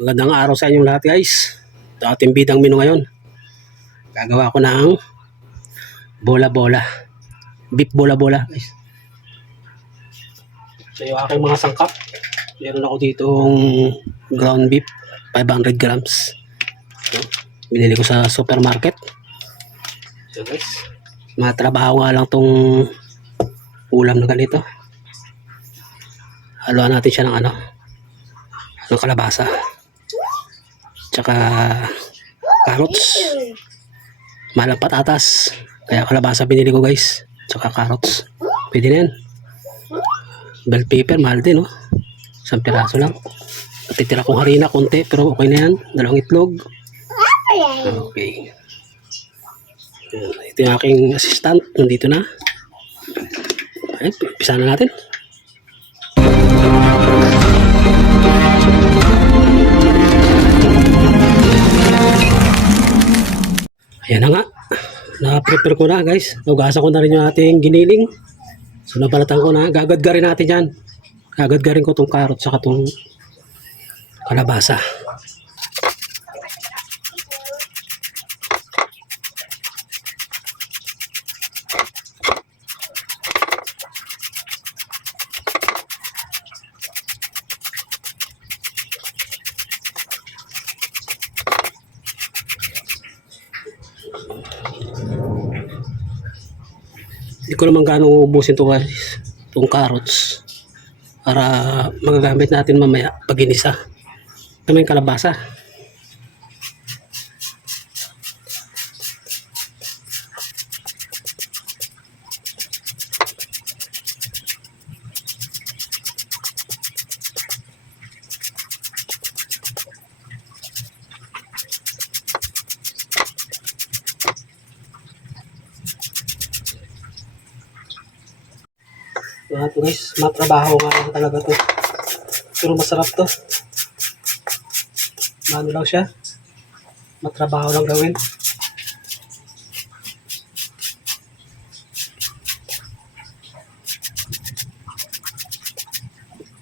Magandang araw sa inyong lahat guys. Ito ating bidang menu ngayon. Gagawa ko ng bola-bola. Beef bola-bola guys. So yung aking mga sangkap. Meron ako ditong ground beef 500 grams. So, binili ko sa supermarket. So guys, matrabaho nga lang tong ulam na ganito. Haluan natin siya ng ano, ng kalabasa. Tsaka carrots. Mahal patatas. Kaya kalabasa binili ko guys. Tsaka carrots. Pwede na yan. Bell pepper, mahal din, no? Isang piraso lang. Natitira kong harina, konti, pero okay na yan. Dalawang itlog. Okay. Ito yung aking assistant. Nandito na. Ay, pisa na natin. Ayan na nga. Na-prepare ko na guys. Ugasan ko na rin yung ating giniling. So nabalatan ko na. Gagadgarin natin yan. Gagadgarin ko tong carrot saka tong kalabasa. Ko naman gaano ubusin to guys. Itong carrots. Para magagamit natin mamaya pag inisa. Kami kalabasa. Mga to guys, matrabaho nga lang talaga to. Pero masarap to. Ano lang siya. Matrabaho lang gawin.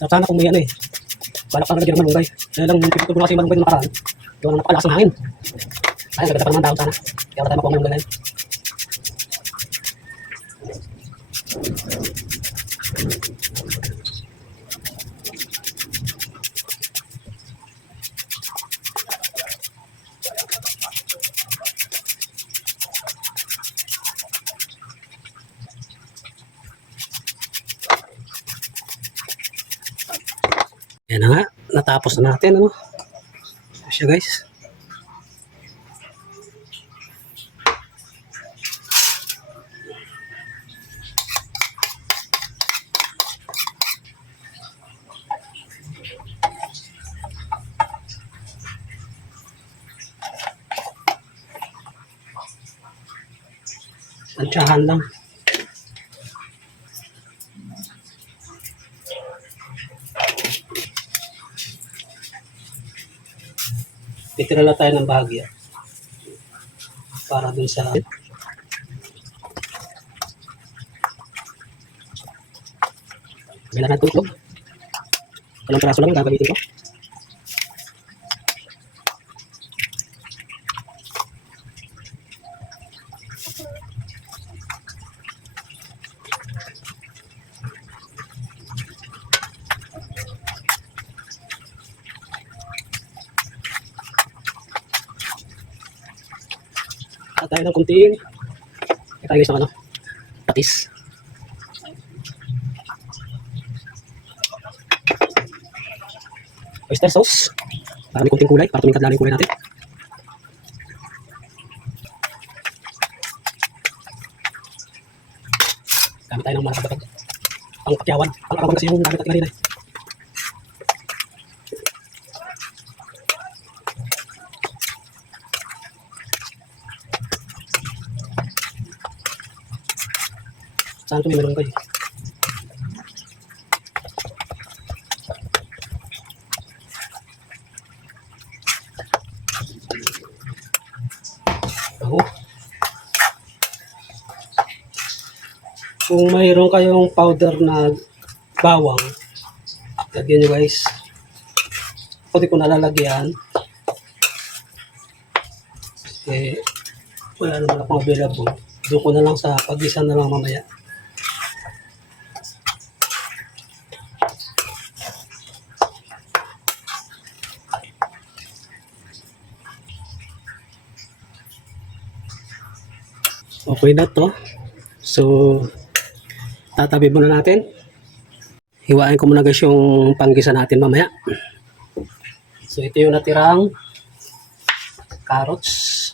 Sarap sana kung may ano eh. Balak pa nalagyan ng malunggay. Kaya lang, pinito ko kasi malunggay nung nakaraan. Gawa na napakalakas ng hangin. Ay, naganda pa naman dahon sana. Kaya wala tayo makuha ng malunggay na Yan na nga, natapos na natin, ano? Ito siya, guys. Tansyahan lang. Titira lang tayo ng bahagya. Para dun sa... Kailangan tutlog. Ilang piraso lang ang gagamitin ko. At tayo ng kunting tayo ng ano? Patis. Oyster sauce. Para may kunting kulay para tumingkad lang yung kulay natin. Gamit tayo ng mga kabatag pang pakyawan pang arawan kasi yung gamit natin kanina eh. Saan ito may kayo? Ako. Kung mayroon kayong powder na bawang, lagyan nyo guys. Pwede ko nalalagyan. Eh, wala naman akong available. Doon ko na lang sa pag-isa na lang mamaya. Okay na to. So, tatabi muna natin. Hiwain ko muna guys yung panggisa natin mamaya. So, ito yung natirang carrots.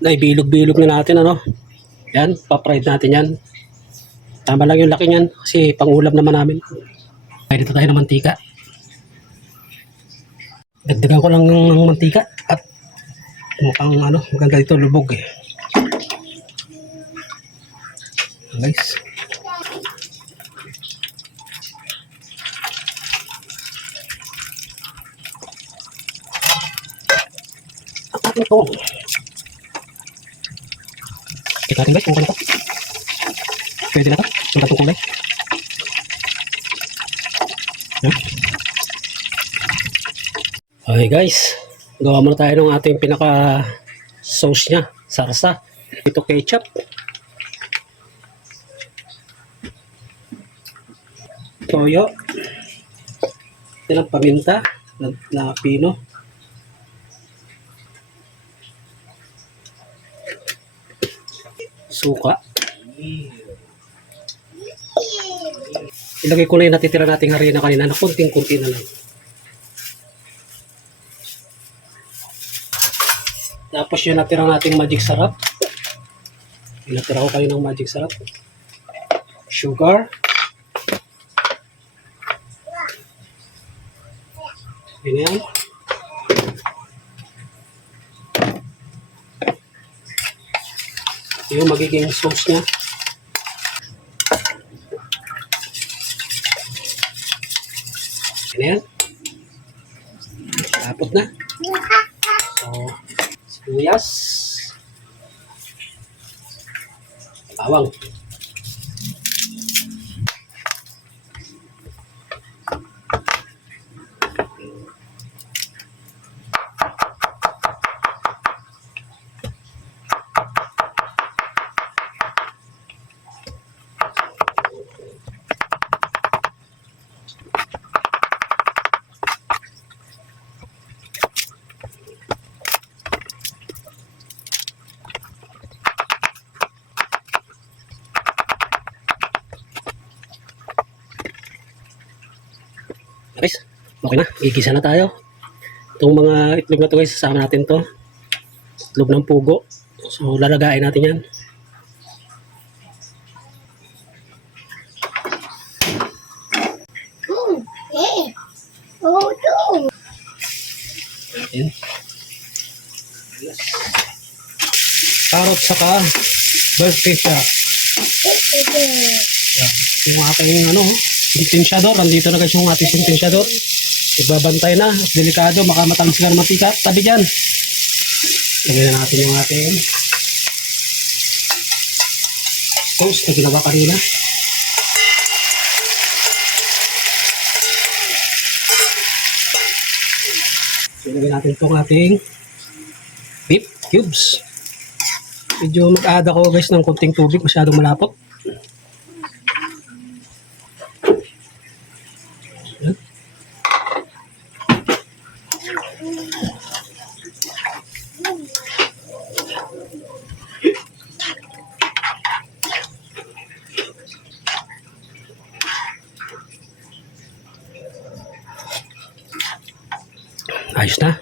Na ibilog-bilog na natin ano. Yan, pa-fried natin yan. Tama lang yung laki niyan kasi pangulam naman namin. Pwede tayo ng mantika. Dagdagan ko lang ng mantika at mukhang ano, maganda dito lubog eh. Guys. Ating ito. Kita natin guys kung ano to. Pwede na to. Yung tatong kulay. Okay guys. Gawa muna tayo ng ating pinaka sauce niya. Sarsa. Ito ketchup. Toyo. Ito lang paminta na, na pino. Suka. Ilagay ko na yung natitira nating harina kanina na kunting-kunti na lang. Tapos yung natira nating magic sarap. Yung natira ko kayo ng magic sarap. Sugar. Yun na yan. Yung magiging sauce niya. Yan yan. Tapos na. So, sibuyas. Bawang. Guys, okay na. Igisa na tayo. Itong mga itlog na to guys, sasama natin to. Itlog ng pugo. So, lalagayin natin yan. Ayan. Carrot saka birthday siya. Yan. Yung aking ano, sentensyador. Nandito na guys yung ating sentensyador. Igbabantay na. Delikado. Baka matalsikan ng mantika. Tabi dyan. Lagyan na natin yung ating toast na ginawa kanina. So, ilagay natin itong ating beef cubes. Medyo mag-add ako guys ng konting tubig. Masyadong malapot. Ayos na.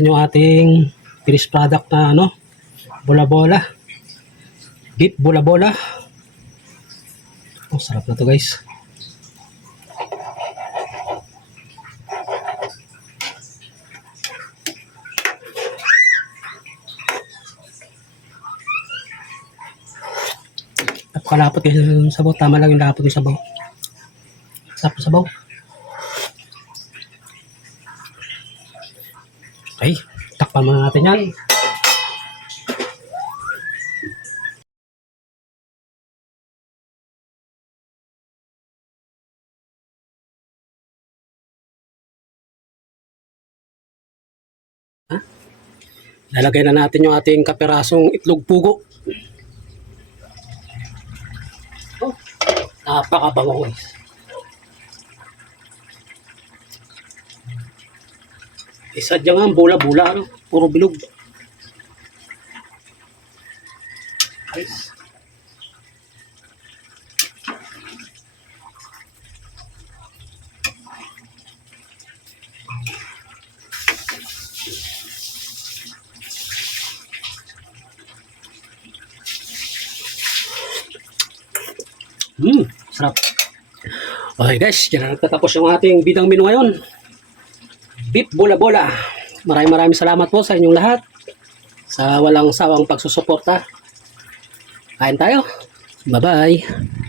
Yan yung ating finished product na ano, bola-bola. Beef bola-bola. sarap na to guys. Napakalapot guys yung sabaw. Tama lang yung lapot yung sabaw. Sarap yung sabaw. Okay, takpan muna natin yan. Lalagay na natin yung ating kaperasong itlog pugo. Oh, napakabango guys. Isa dyan nga, bula-bula, ano? Puro bilog. Guys. Hmm, sarap. Okay guys, yan na nagtatapos yung ating bidang menu ngayon. Beef Bola Bola. Maraming maraming salamat po sa inyong lahat sa walang sawang pagsusuporta. Kain tayo. Bye-bye.